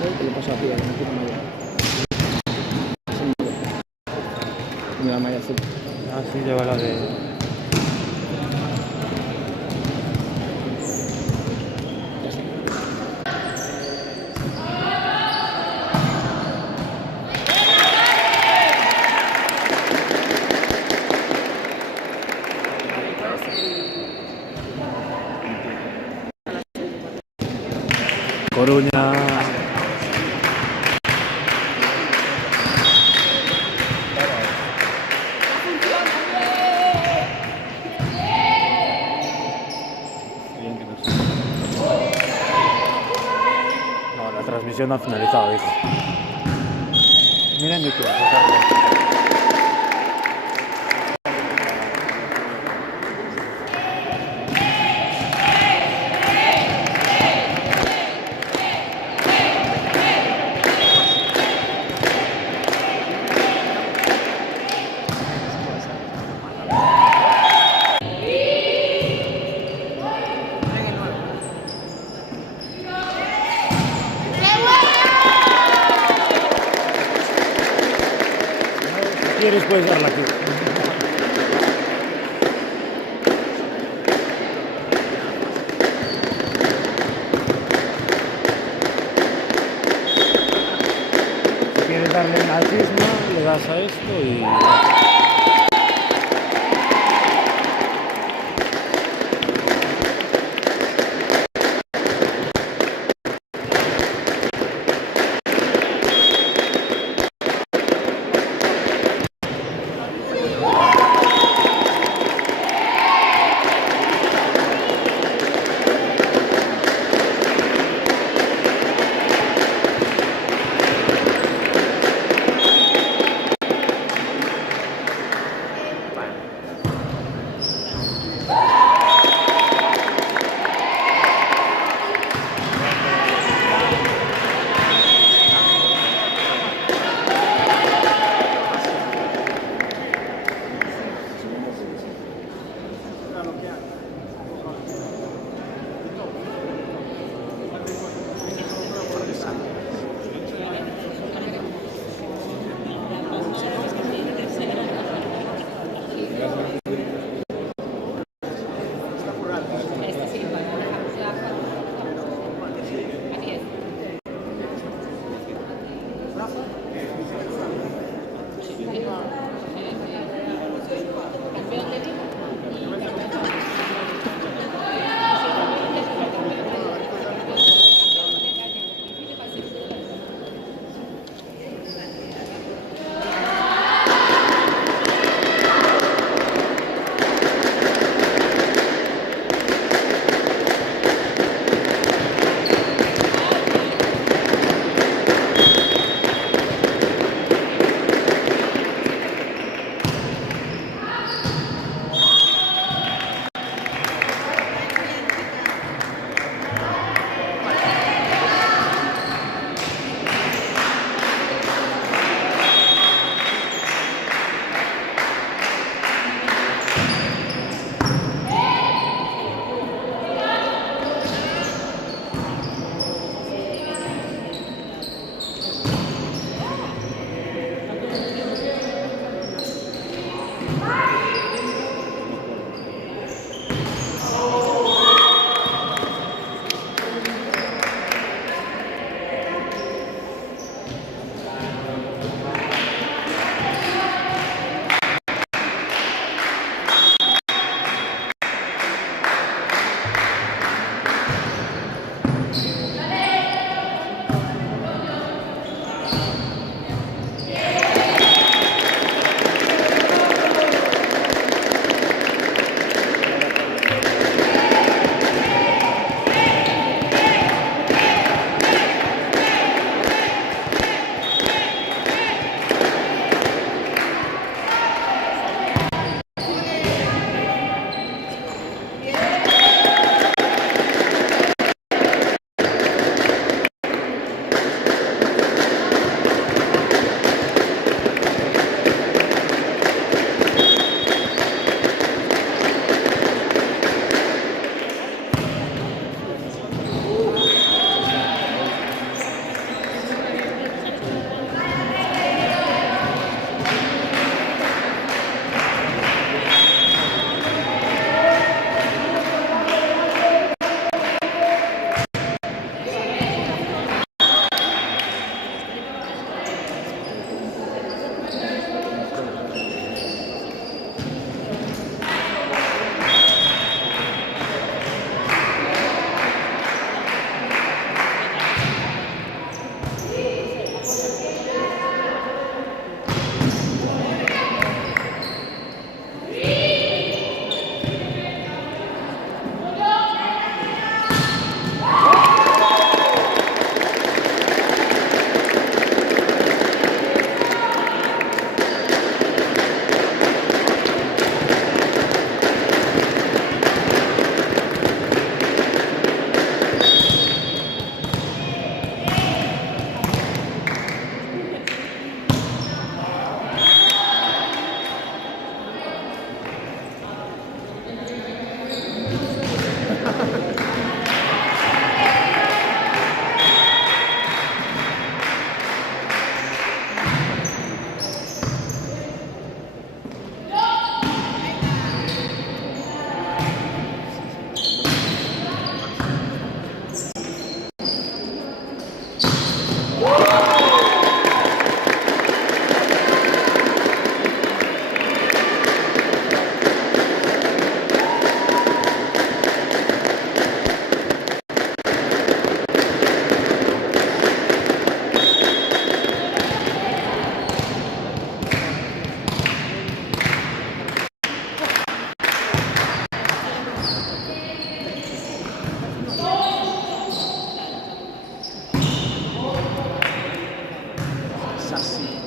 ¿Qué le pasa a Pía? Que no tiene malla. Tiene la malla azul. Ah, sí, lleva la de... Ya está. Coruña. Bien que no sé. No, la transmisión no ha finalizado, hijo. Mira en YouTube. Si quieres puedes darla aquí. Si quieres darle al cisma, le das a esto y... es así.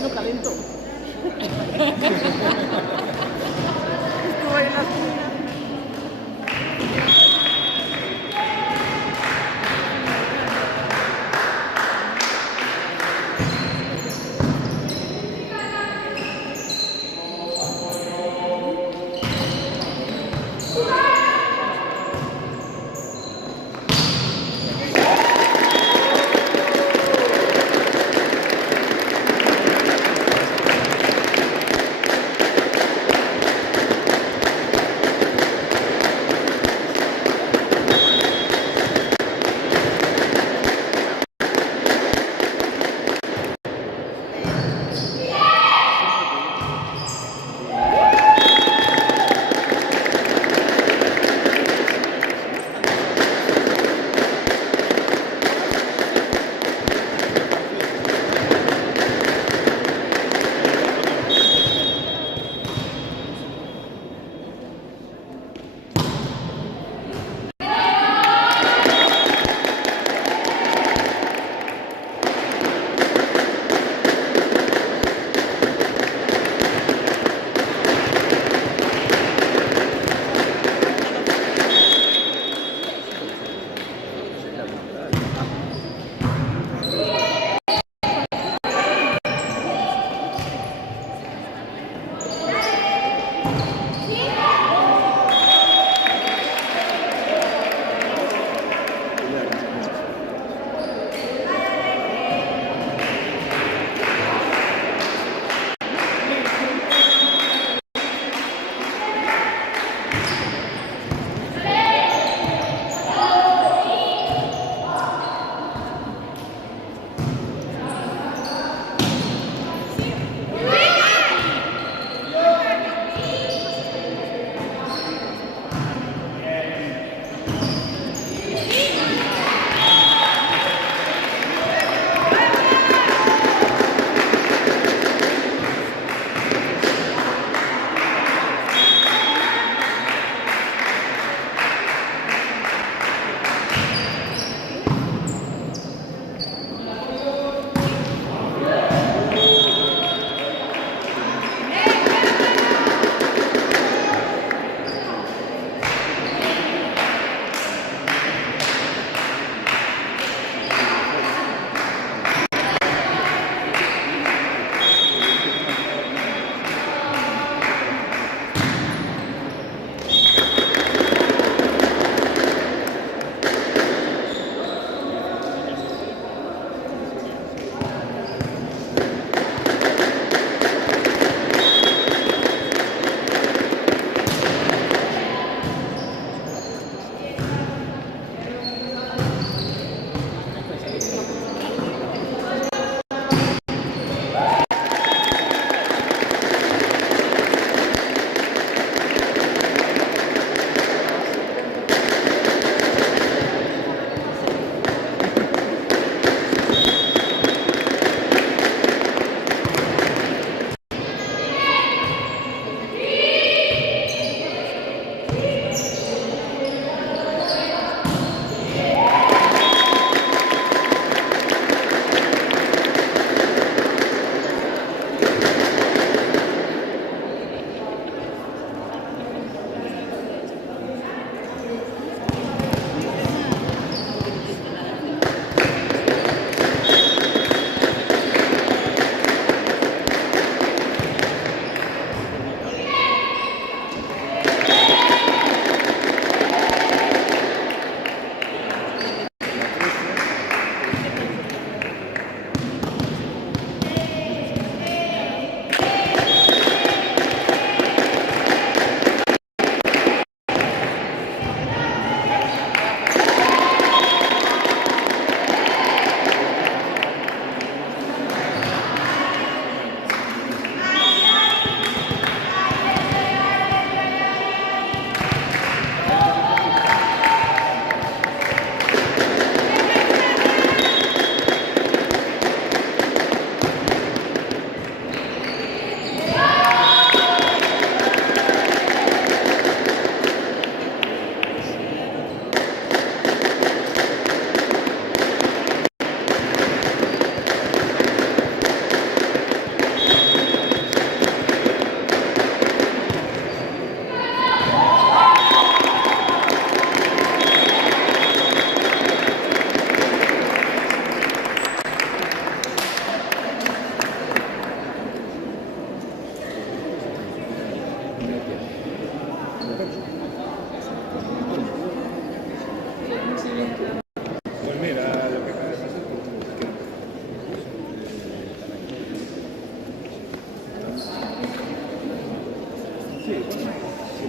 No calentó. Estuvo ahí en la esquina.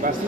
vas, sí.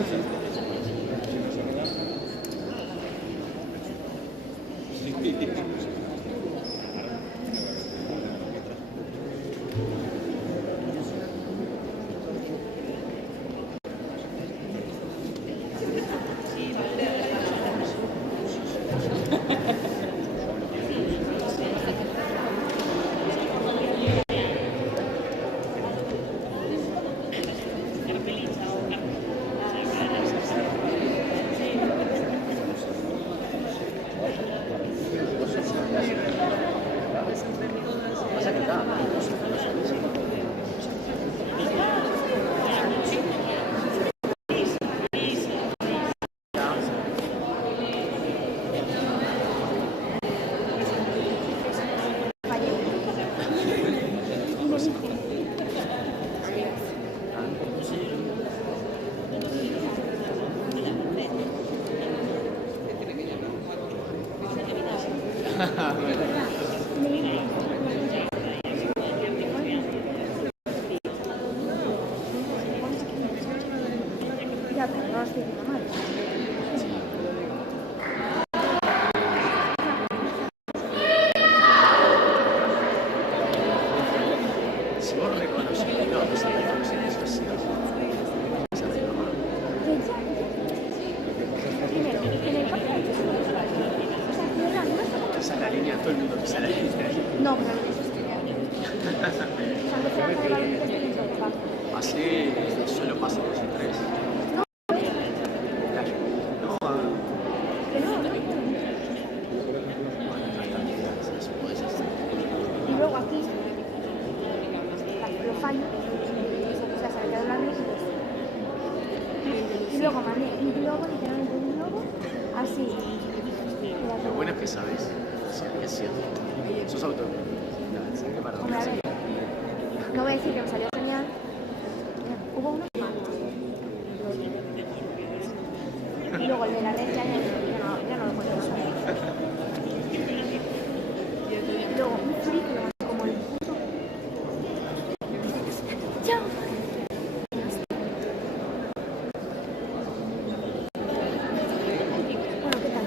Ya, pero no estoy diciendo mal. Si vos reconocés, no, no se reconoce eso, sí. Primero, en el parque hay que Esa es la línea, todo el mundo pisa la línea. no, pero no es que o sea, no se va a hacer la única que estoy en parque. Así solo pasa 2 y 3. No, No, que no. bueno, no es tan difícil, eso puede ser. Y luego aquí, los fallos, o sea, se le quedó la ley y luego mandé un globo, literalmente un globo, así. Lo bueno es que sabes, es cierto. Sos auto. ¿Qué para Hombre, a ver, no voy a decir que me salió genial. Hubo unos malos. Y luego el de la red ya no lo puedo usar. Y luego un free como el puto. ¡Chao! Bueno, ¿qué tal?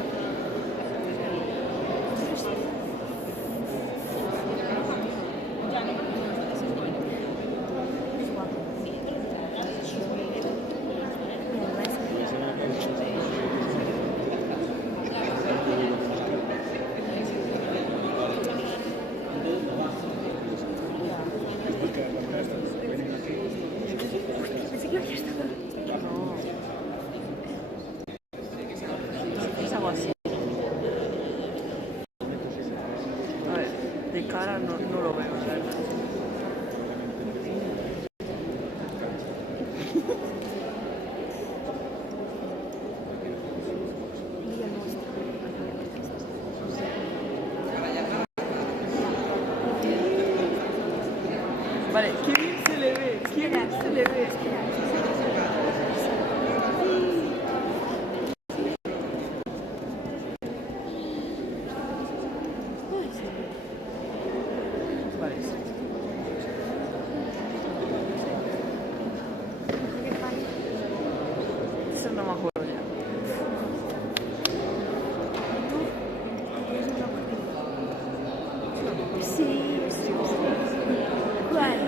Pensé que ya estaba. Es algo así. A ver, de cara no lo veo, la verdad. Vale, qué bien se le ve, qué bien se le ve. Vale, sí. Eso no me acuerdo ya. Sí, sí. ¿Cuál?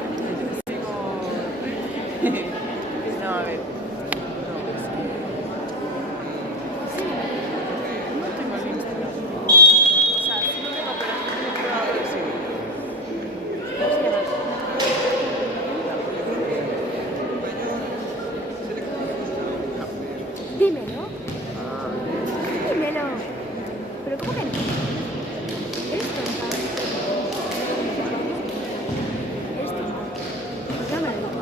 No, a ver. No, es que... No tengo el Instagram. O sea, sí lo tengo, pero no tengo probado de seguir. Dímelo. Dímelo. ¿Pero cómo que no? ¿Eres tonta? ¿Eres tonta? ¿Por qué no me lo dices?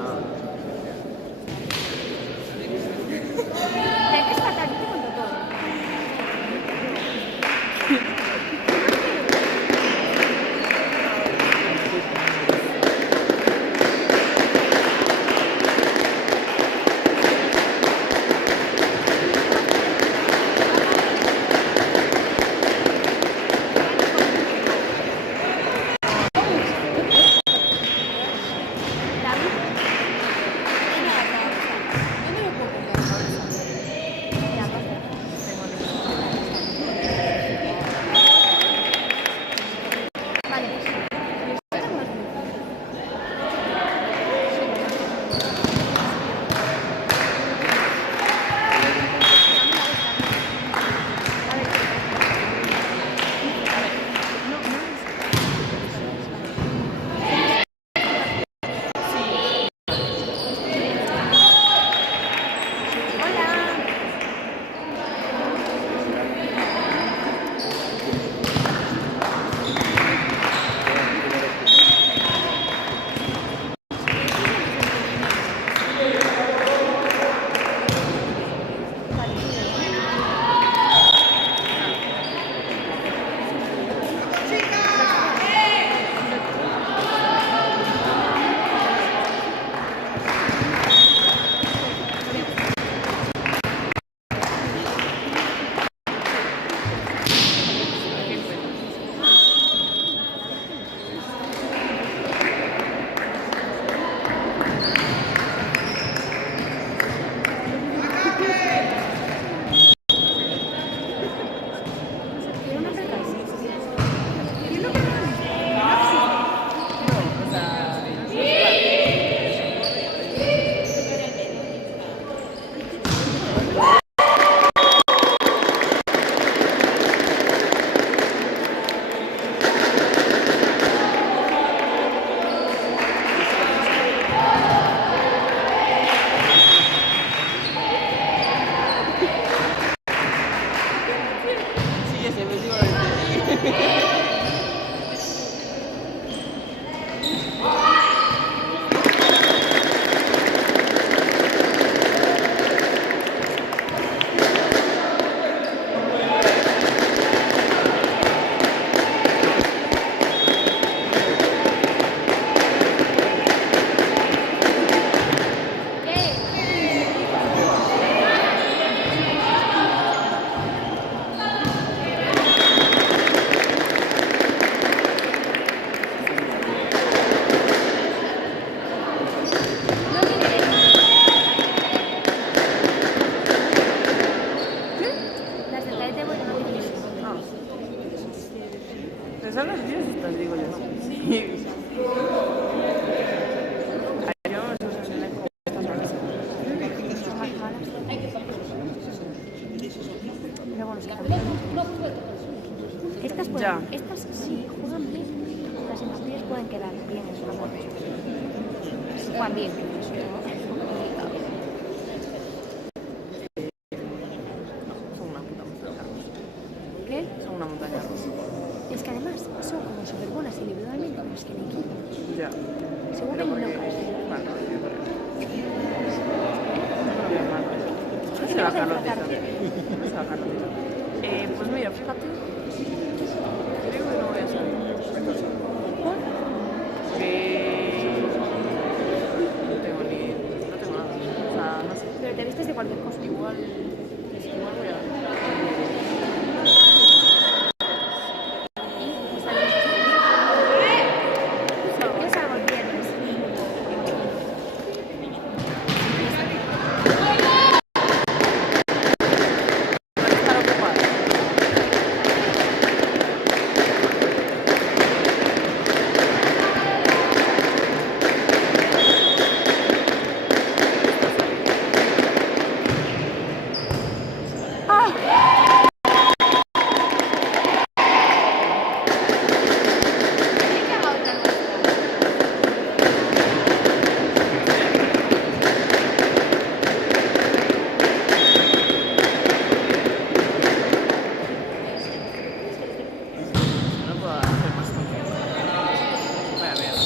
juegan bien, pero eso es complicado. Son una puta montaña rusa. ¿Qué? Son una montaña rusa. Es que además son como súper buenas individualmente, pero es que en equipo Ya. se Pero vuelven porque... locas. Vale, no veo mal. No se va a Carlos Tito. No se va a Carlos Tito. Pues mira, fíjate. Creo que no voy a salir. No tengo nada. O sea, no sé. Pero te vistes de cualquier cosa. Igual voy a... Yo salgo el viernes. Estar ocupada. ¿Qué que haga otra nuestra? No puedo hacer más confianza. Vaya mierda.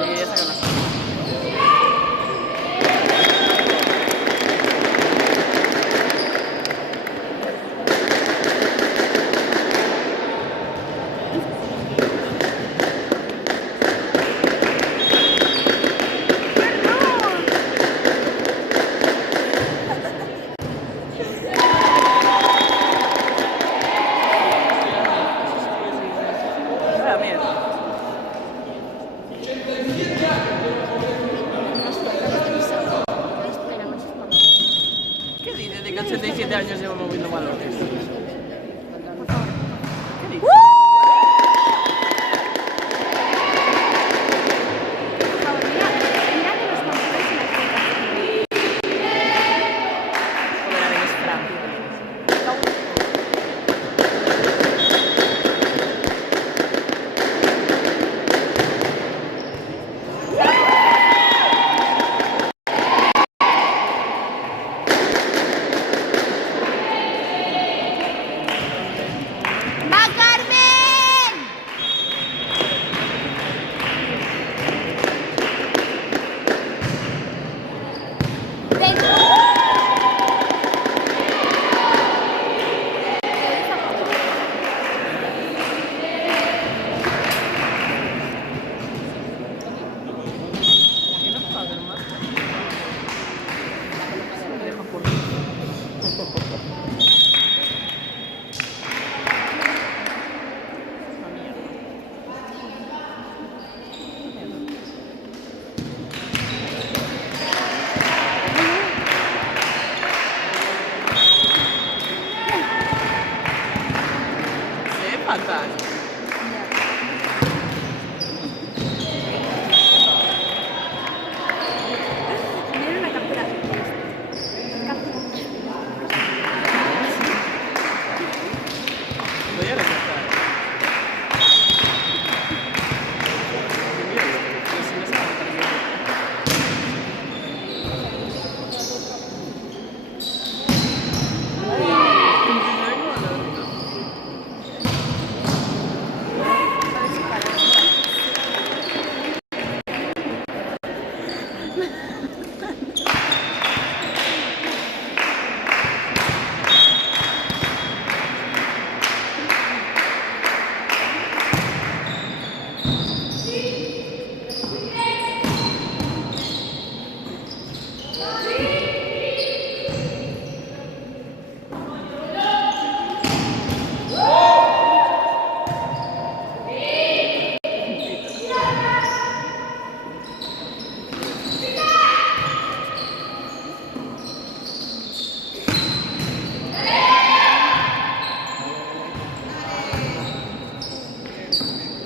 Debería sacar una foto. Vaya mierda. Espera, no sé cuándo. ¿Qué dices de que 87 años llevo moviendo balones? Por favor. ¿Qué dices? Por favor, mira que los pantalones y las tetas. Joder, eres Francia. ¡Va, Carmen! ¡Dentro! ¿Por qué no puedo hacer más? Me deja por... Una mierda. Se ve fatal. Miren una captura. Voy a recortar. Pero si no se va a matar bien.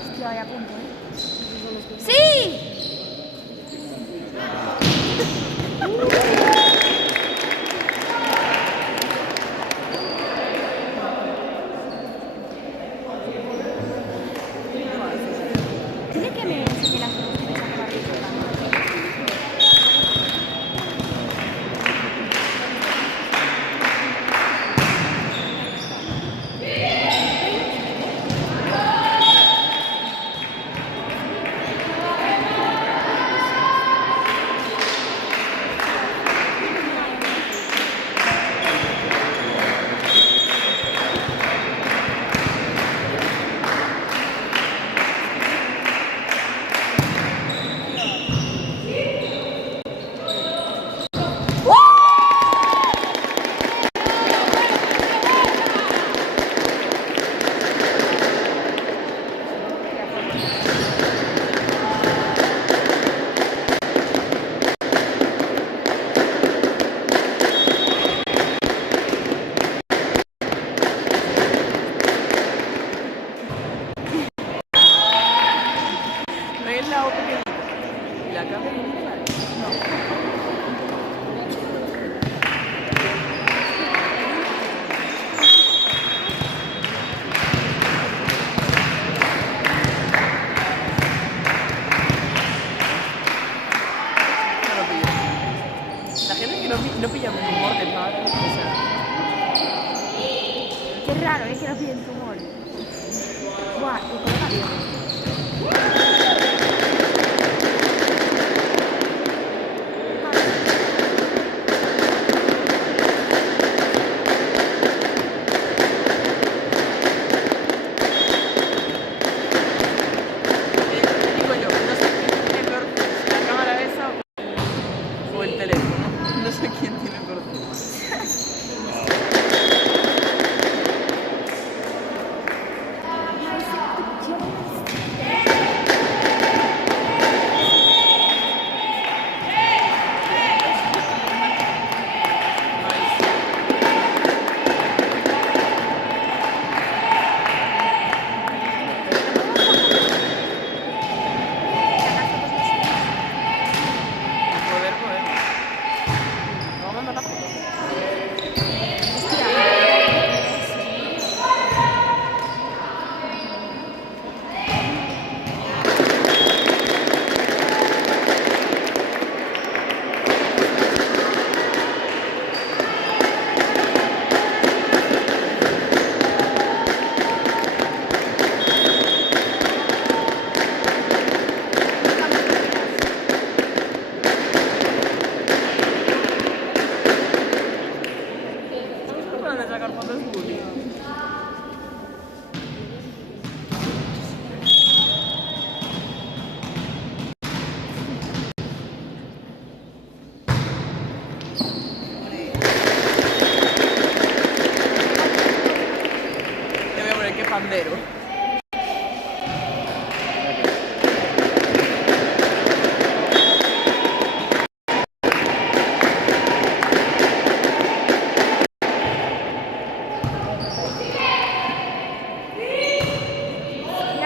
Hostia, vaya punto, ¿eh? ¡Sí! Dile que me enseñe las fotos. No hay el lado pequeñito. Y la cama no. No lo pillo. La gente que no pilla mi humor de padre, o sea, Qué raro, es que no piden tu humor. Buah, y coloca bien. digo yo, no sé quién tiene peor, si la cámara esa o el teléfono. No sé quién tiene peor. Poder, poder. Vamos a mandar la foto. ¿Por dónde sacar fotos bullying? Le voy a poner que pandero.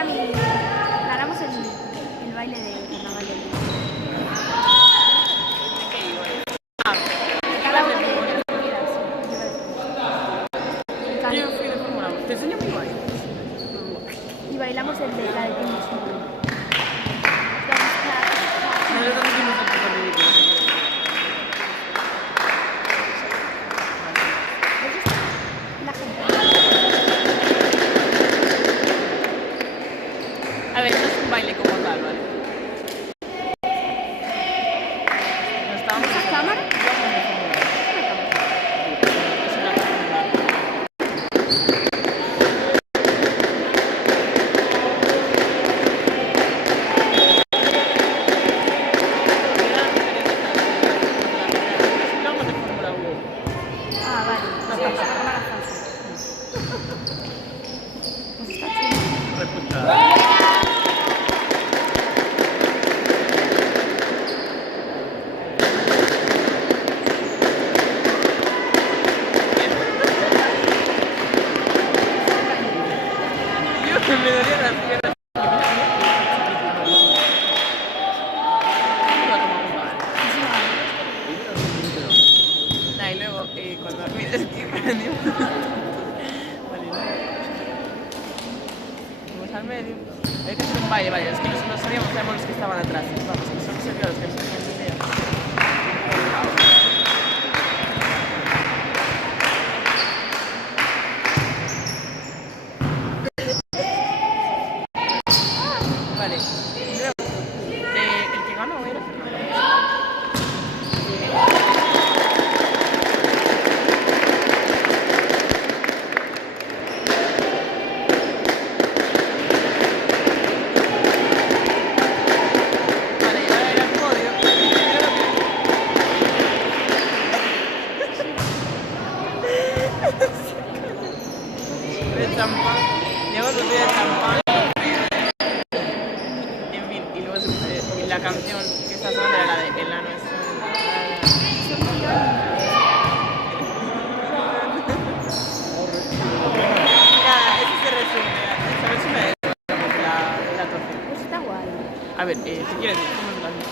Mira ganamos el baile de carnaval del Ganamos Yo fui de Fórmula 1. Te enseño mi baile. y bailamos el de la de Tennis. Nosotros hicimos el puto ridículo. La gente. A ver, no es un baile como tal, ¿vale? No estábamos ¿Esa cámara? Es una cámara. Vamos de Fórmula 1. Ah, vale. Sí, esa cámara falsa. Pues está chulo. Reputada. Yo me daría las piernas. Nah, y luego, cuando mira, es que vale, vamos al medio. Hay que hacer un baile, vale, es que no sabíamos los que estaban atrás. Vamos, que solo se vio a los que se veían. Vale, luego, el que ganó era Fernando. Vale, y ahora era el podio. De champán. Llevo tu de champán. la canción que está sonando era la de El ano es nada, eso se resume. Se resume de la actuación. Pues está guay. A ver, si quieres, ¿cómo se la haces?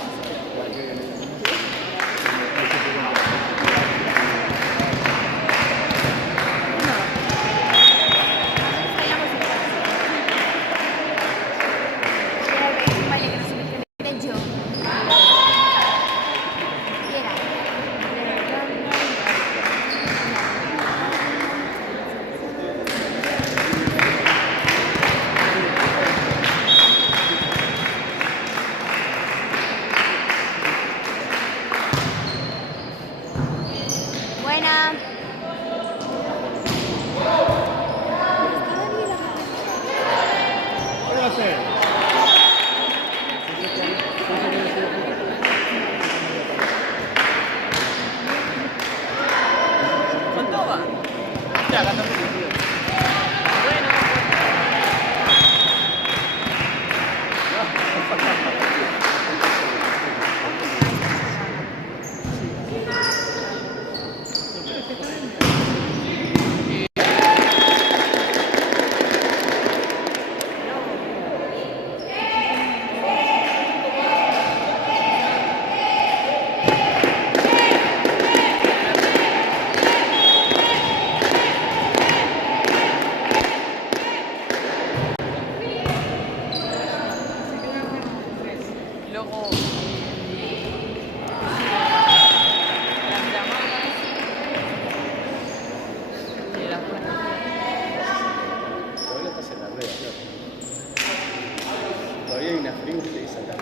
Buena. ¿Cuánto va? Ya, 14 minutos. Bueno. Luego las llamadas de las Todavía estás en la red, claro. Todavía hay una frío que dice acá.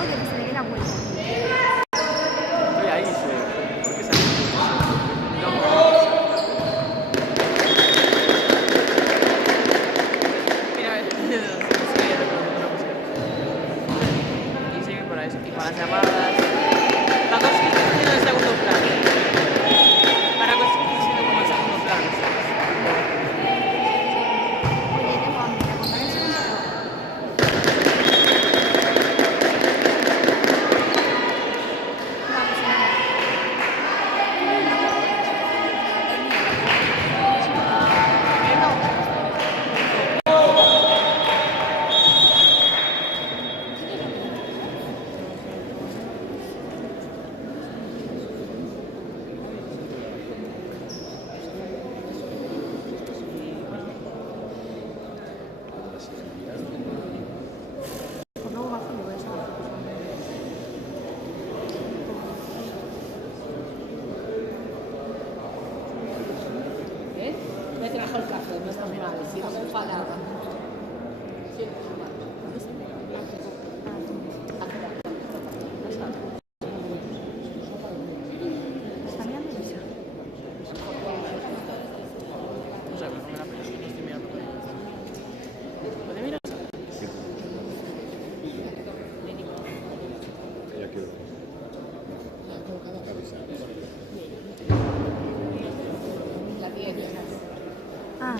Oye, que se le dé la vuelta. Estoy ahí, ¿por qué salí? Mira, y sigue para eso. Y para las llamadas. La cosa que estoy haciendo en segundo plano. Para cosas que estoy haciendo como en segundo plano. Oye, tengo hambre. ¿La acompañas un poco? Vamos, pues luego bajo y voy a sacar. Me trajo el café, no está mal, si no me enfadaba. ¿Está mirando Luisa? No sé, no me la pena, no estoy mirando. ¿Puede mirar? Ella quiero. La 10. Ah.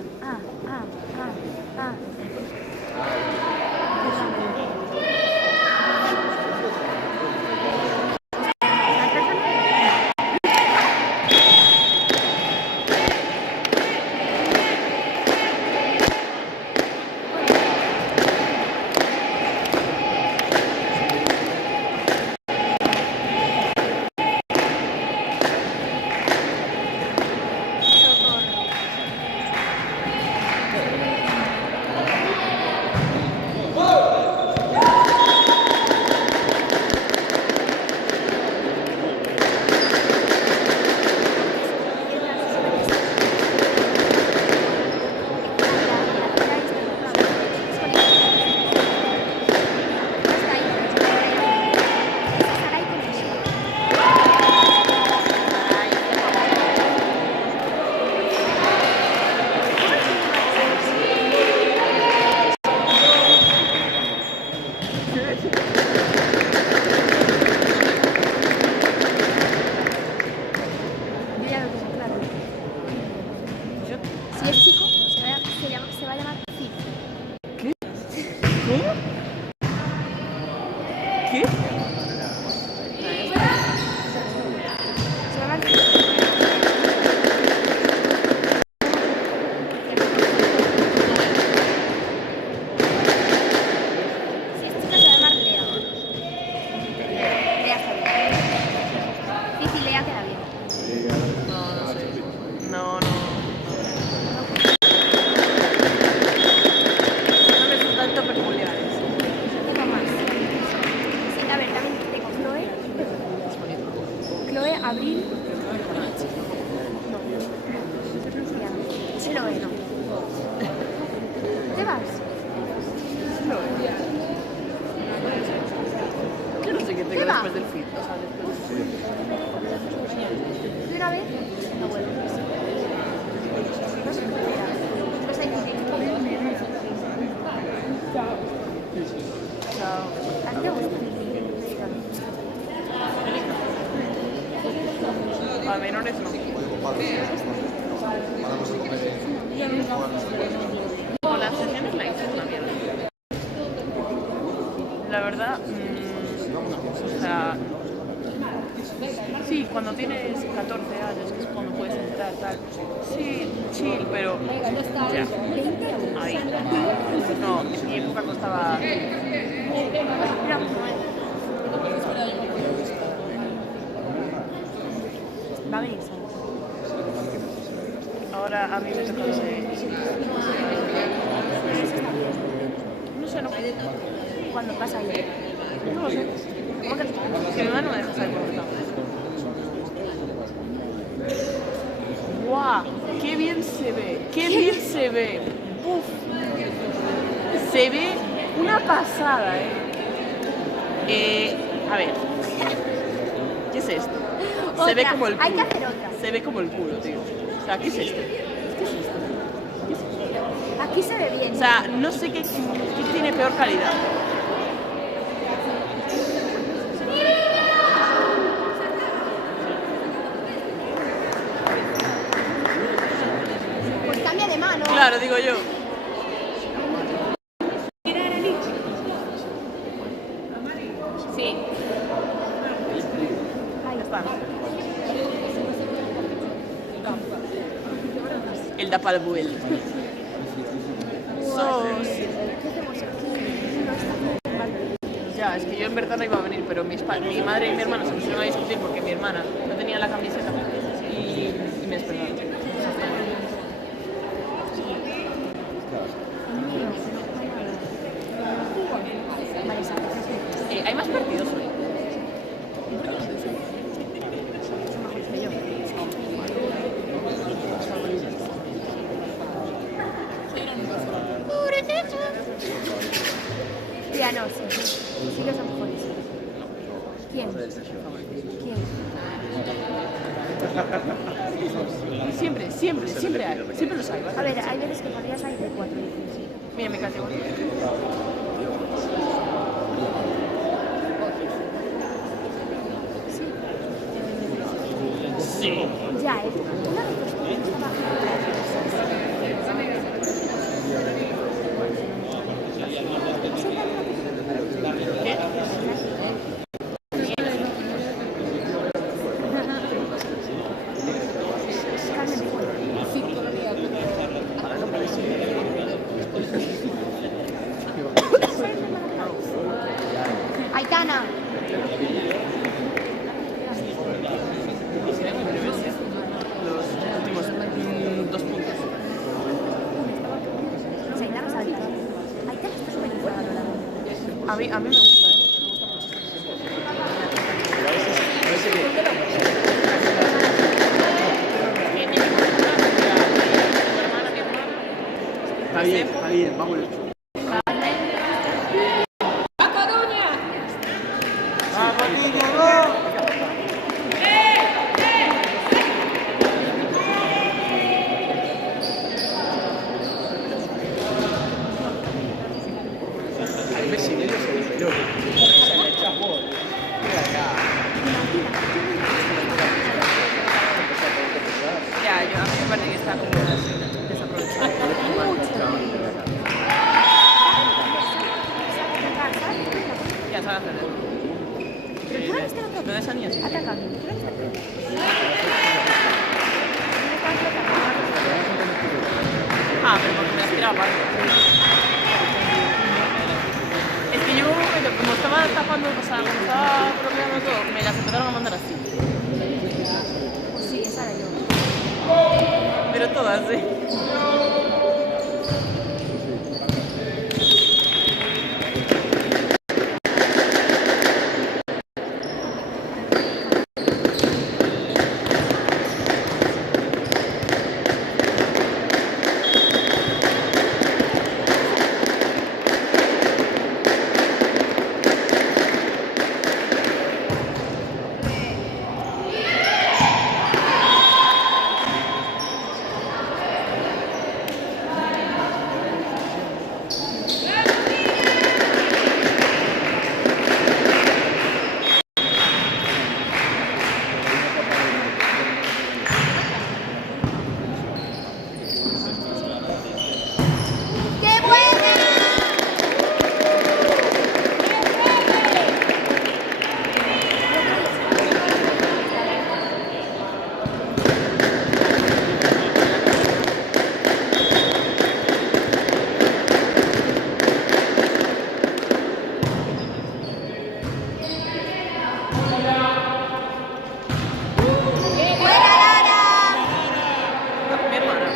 Socorro. Si es chico, se va a llamar Cid. ¿Cómo? ¿Qué? Se llama Cid. Si es chica, se va a llamar Lea. Lea está bien. Cid y Lea queda bien. No sé. No. No me son tanto peculiares. Tengo más. Sí, a ver, también tengo Chloe. Chloe, Abril. No. Chloe, no. ¿Te vas? Yo no sé qué tengo ¿Qué va? después del fin. O sea, después ¿De una vez? No vuelvo. No sé qué. ¿A ti te gusta? a menores no. Con las sesiones la hice una mierda. La verdad, o sea, sí, cuando tienes 14 años, que es cuando puedes entrar, tal, sí, chill, pero ya, ahí. No, en mi época costaba... Va a venir solo. Ahora a mí me toca de... No sé, no. ¿Cuándo pasa ahí? No lo sé. ¿Cómo que mi mamá no me deja saber por estamos? ¡Guau! ¡Qué bien se ve! ¡Qué bien se ve! ¡Uf! Se ve una pasada, A ver. ¿Qué es esto? Se ve Otra. como el culo. Hay que hacer otra. Se ve como el culo, tío. O sea, ¿qué es esto? Aquí se ve bien. O sea, no sé qué tiene peor calidad. Pues cambia de mano. Claro, digo yo. Sí. Ahí está, ¿no? El da para el vuelo. Ya, es que yo en verdad no iba a venir, pero mi madre y mi hermana se pusieron a discutir porque mi hermana no tenía la camiseta y me esperaron. Hay más partidos hoy. Ya no, sí. Sí que son mejores. ¿Quién? ¿Quién? Siempre hay. Siempre los hay. ¿Vale? A ver, hay veces que podrías ir de 4. Mira, me cacho. Sí. Ya, una de tus cosas estaba... ¿Qué? Aitana. Los últimos 2 puntos. Aitana sabe todo. Aitana está súper infravalorada. A mí me gusta, ¿eh? Me gusta muchísimo. Está bien, vámonos. Ya, a mí me parece que está como desaprovechado. flotando. ¿Tú crees que Ah, pero porque me aspiraba aparte. Es que yo, como estaba tapando, o sea, como estaba bloqueando todo, me las empezaron a mandar así. Pues sí, esa era yo. Pero todas, sí. Mi hermana.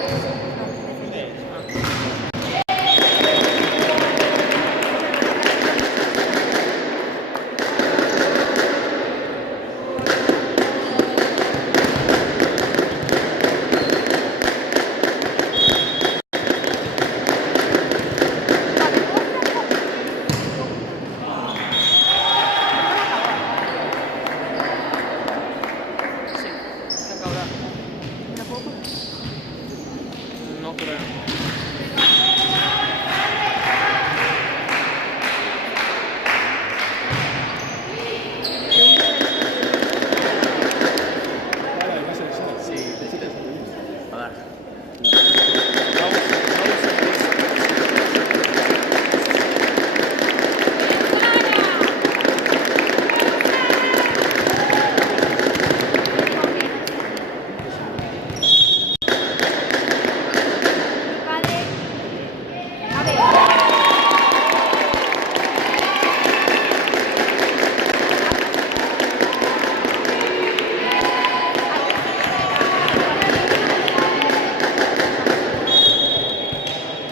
Sí, está cabrón. No creo. A ver. Padre. A ver.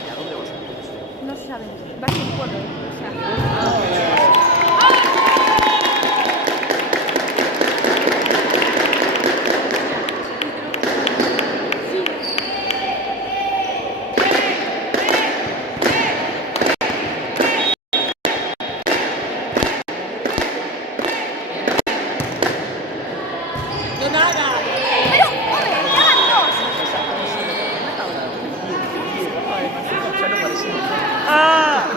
¿Y a dónde vas? No se sabe. Va a ser un pueblo. O sea. Pero, hombre, ya van dos. Ya no parece. ¡Ah!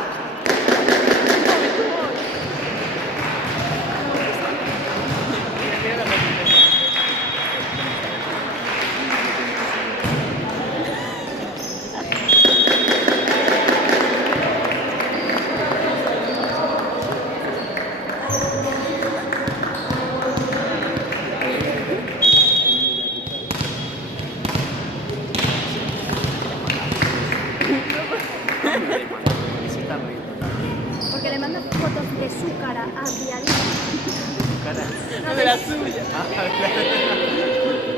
Se está riendo. Porque le manda fotos de su cara a diario. Cara. No de la suya.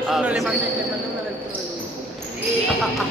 Ah, No, le pensé- mandé una del culo de Luis.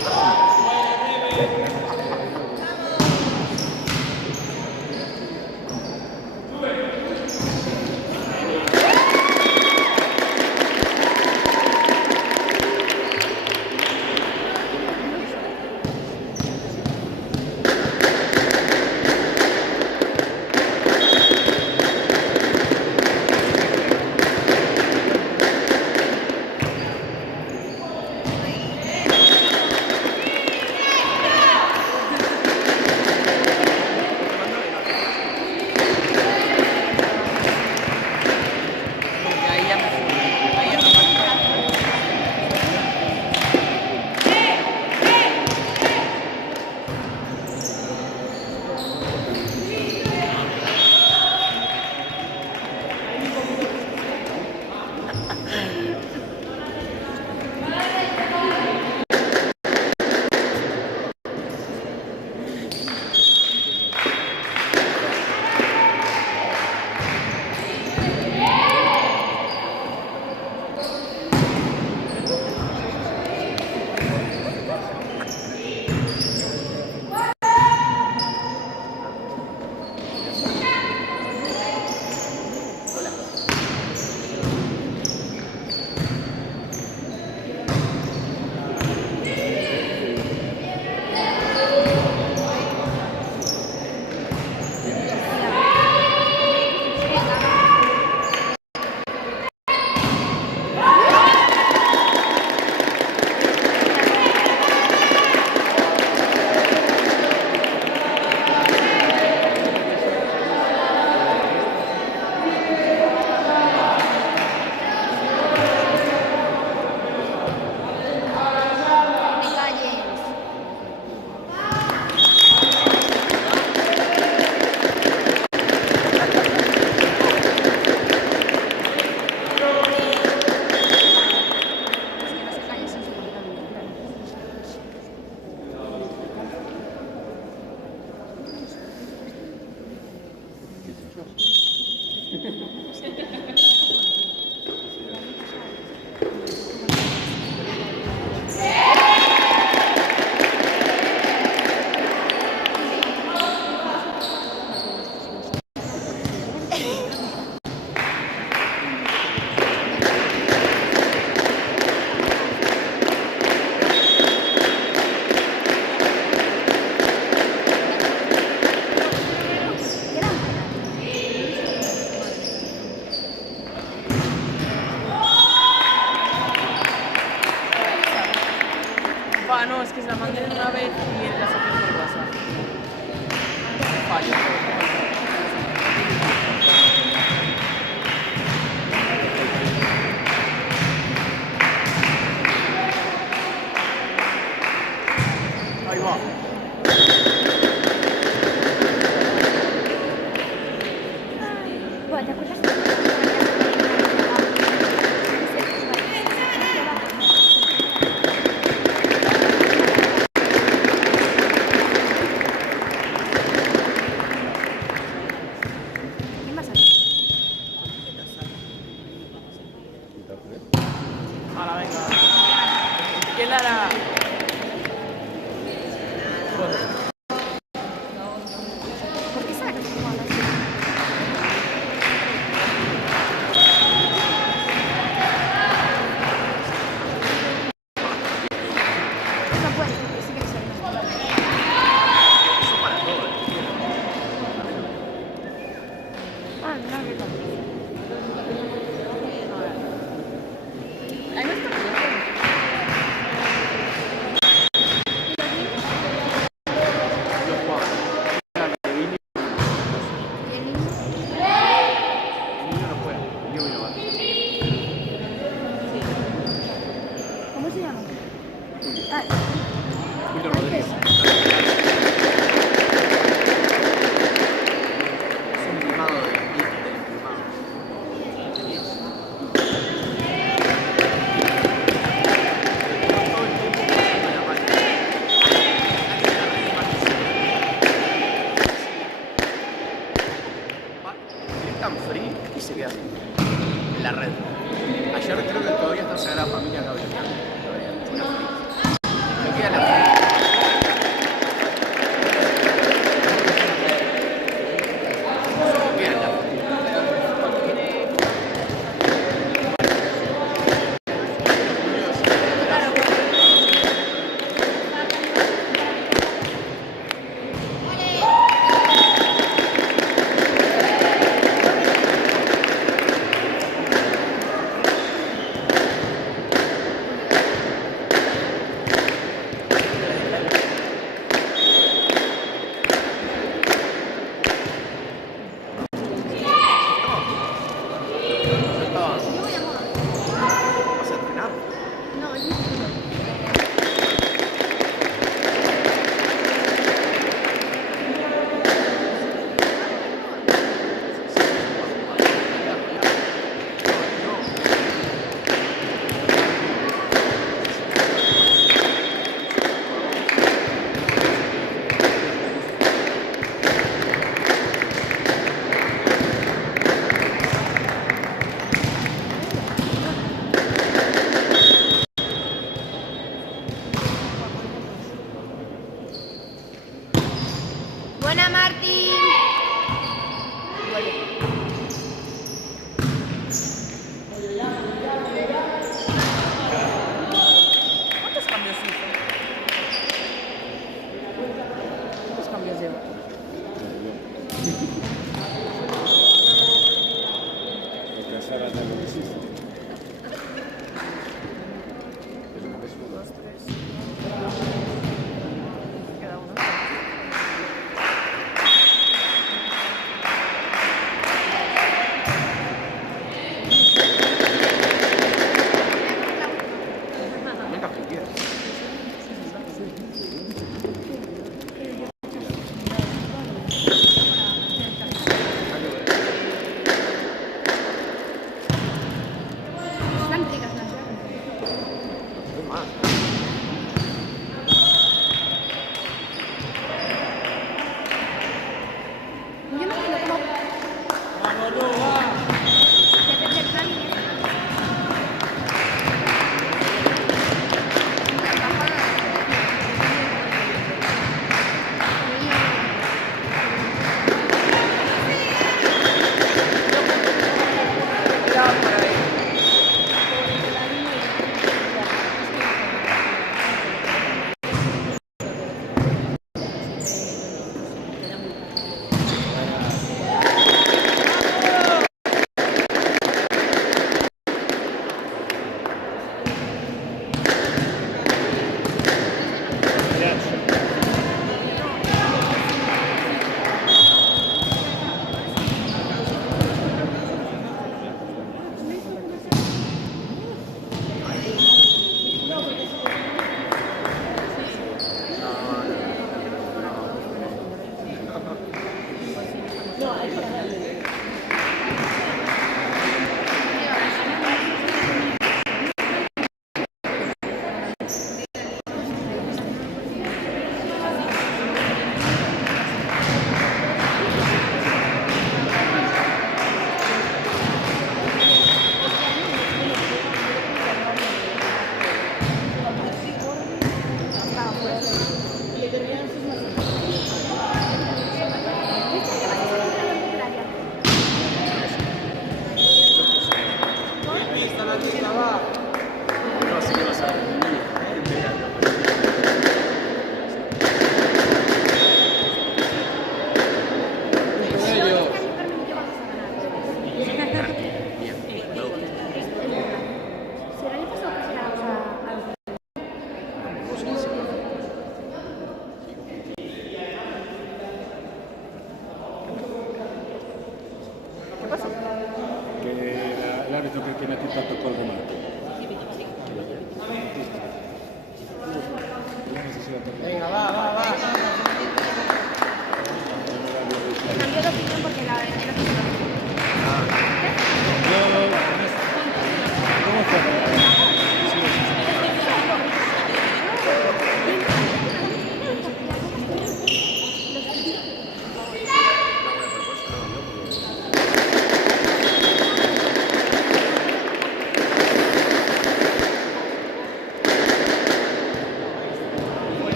Va, no, es que se la mandé una vez y él la sacó por WhatsApp. Fallo. Ahí va. Bueno, ¿te acuerdas? ¿Quién va a salir? Ahora, venga. ¿Quién la hará? ¿Por qué sacas como a las no puede, porque sí que se Eso para todo, Ah, no, que tal. Ahí no está. Yo jugaba. El niño ¿Y el niño? no juega. El niño vino más. ¿Cómo se llama? Ah, Julio Rodríguez. Es un mimado del mimado. Todo el tiempo pasando en la raya. Nadie la red más que va, es tan free y se queda así. En la red. Ayer creo que todavía está Sagrada Familia acá brincando. Todavía, una free. Le queda la free.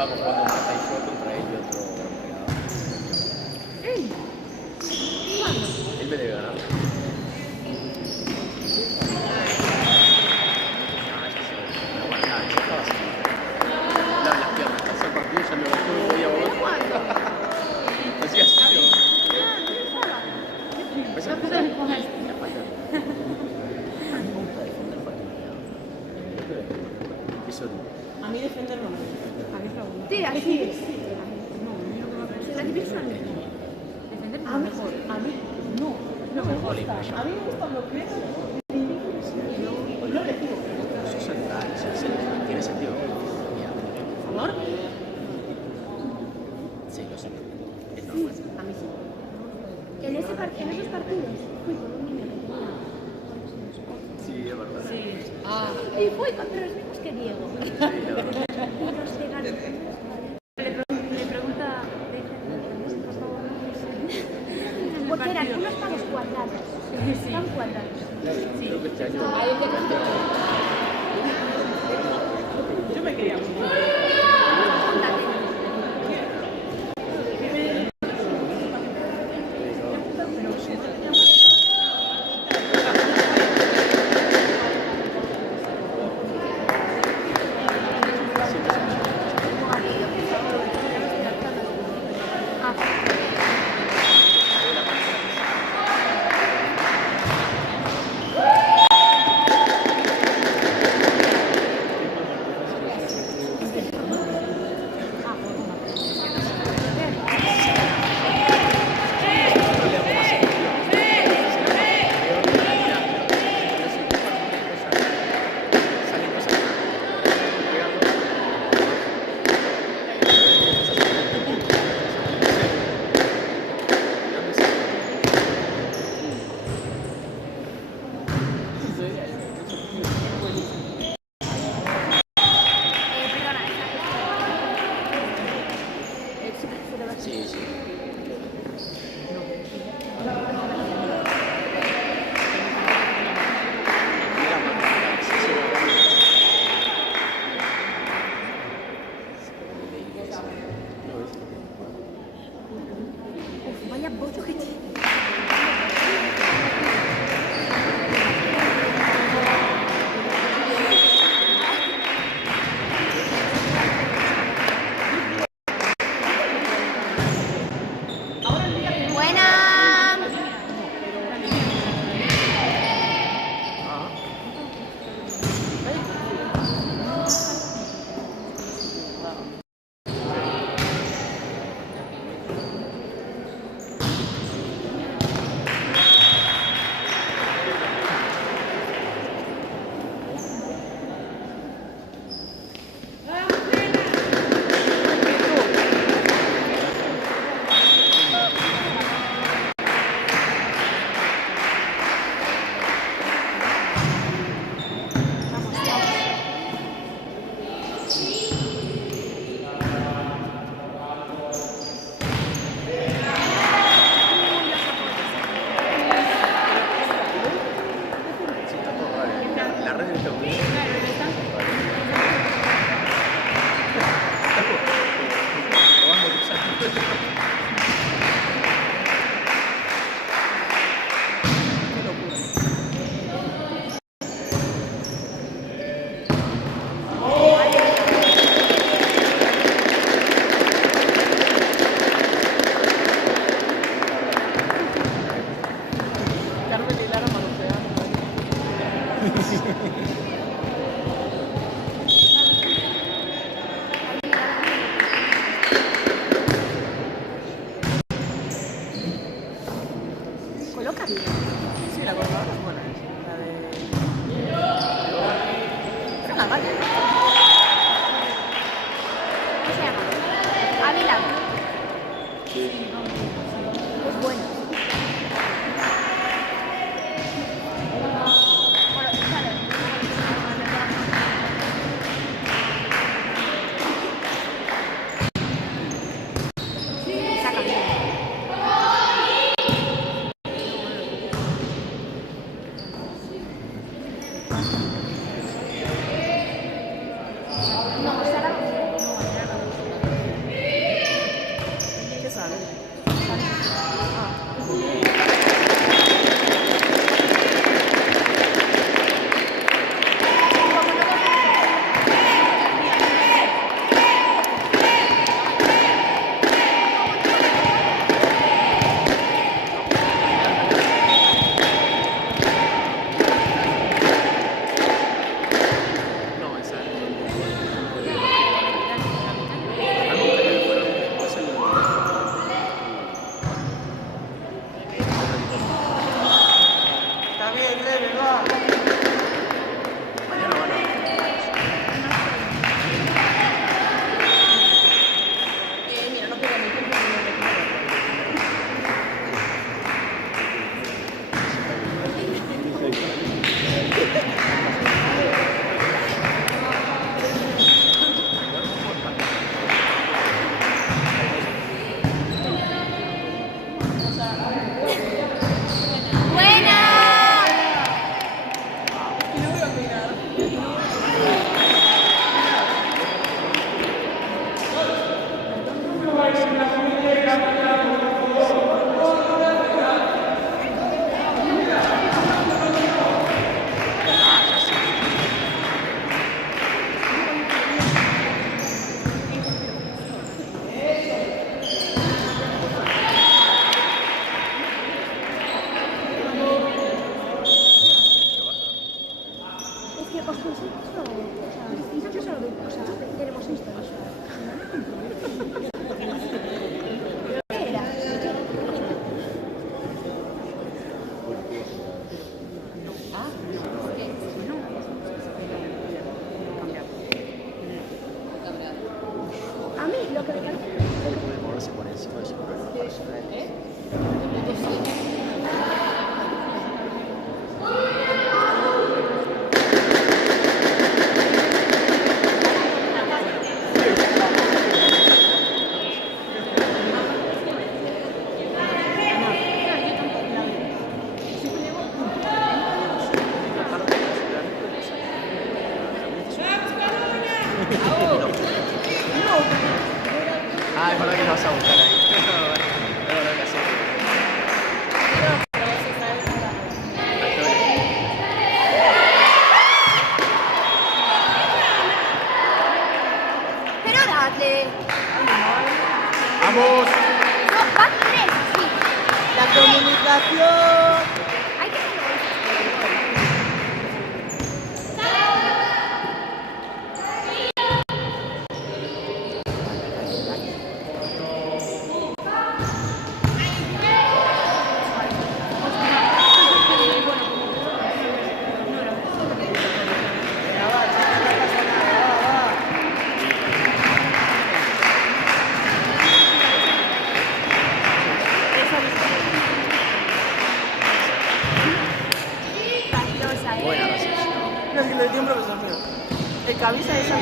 Estábamos jugando Marta y yo contra él y otro empleado. Él me debe ganar. Ah, es que sí. Pero bueno, nada, yo estaba así. Daba las piernas. Hasta el partido ya me bajó y podía volver. Hacía así, yo. Esa cosa es la falta. Eso A mí defender no me gusta. Sí, así es. La división. Defender A mí, mejor. a mí no me gusta. A mí me gustan los que no le digo. son centrales, en serio, tiene sentido. ¿Por favor? Sí, lo sé. Es Sí, normal. a mí sí. En esos partidos fui con un niño que tenía. Sí, es verdad. Sí. Y fui contra los mismos que Diego. Sí, es verdad. Y nos pegaron. Le pregunta, por favor. Porque eran unos pagos cuadrados. Están cuadrados. Creo que este año. Ahí te conté. Yo me quería Es que os pensáis esto, o sea, yo solo digo, o sea, tenemos esto, ¿no? ¿Qué era? A mí lo que me parece... Puede moverse por encima de su cuerpo. Ah, es verdad que lo vas a buscar ahí. Es verdad que sí. Pero dadle. ¡Vamos! No, van tres, sí. La comunicación. Hay que hacerlo. Graciosa, ¿eh? Buena recepción. No, es que lo decía un profesor mío. El que avisa es al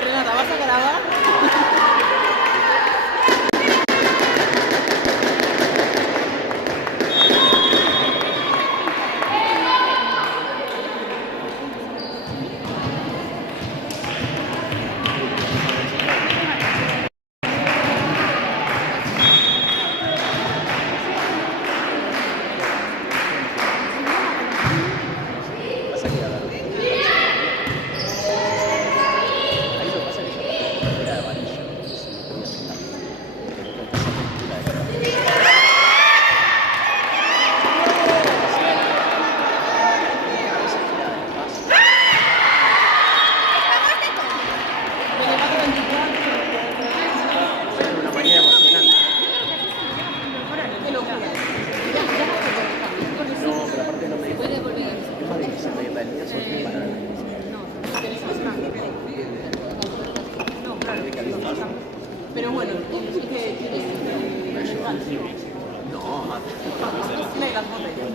Renata, ¿vas a grabar? Vas a quedar ahí lo que pasa es que yo era de amarillo. Una mañana emocionante. Qué locura. No, pero aparte no me dijo. Es más difícil pedirle al día sobre para No, claro. Pero bueno, tú que tienes no, tiene las botellas.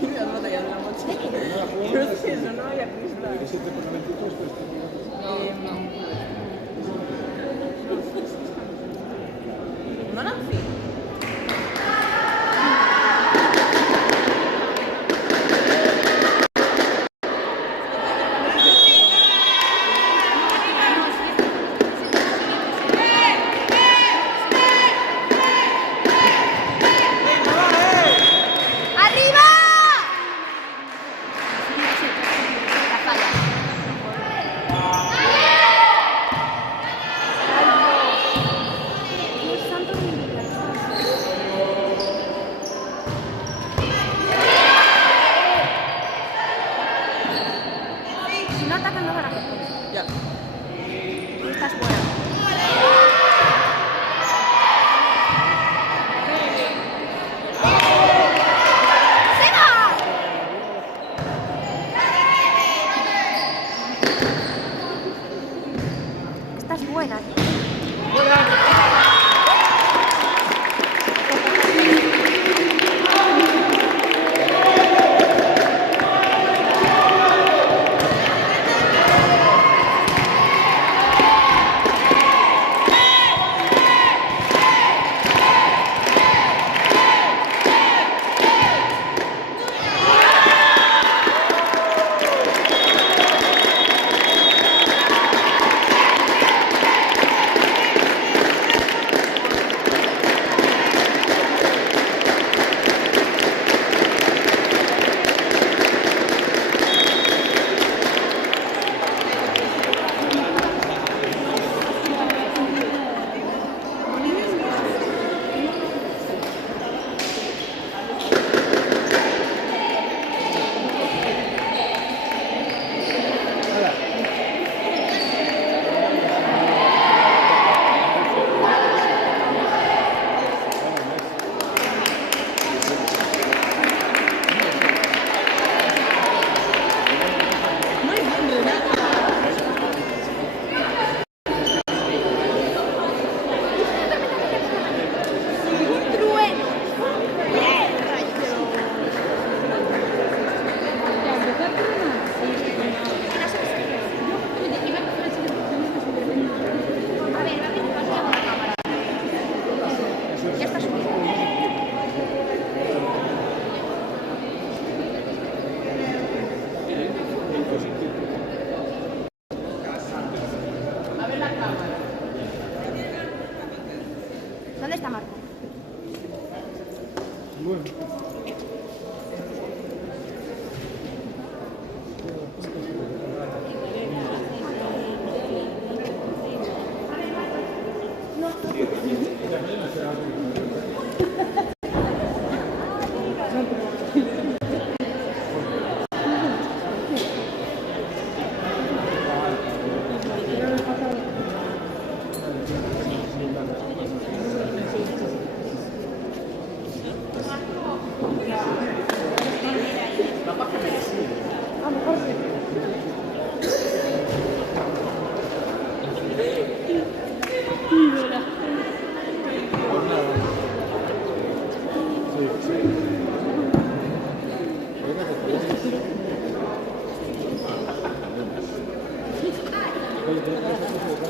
Tiene las botellas de la mochila. Yo es que eso no había visto. ¿No, Nancy? ¡Arriba! La falla. Dios santo de mi vida. capaz que merecía. A lo mejor sí. Oye,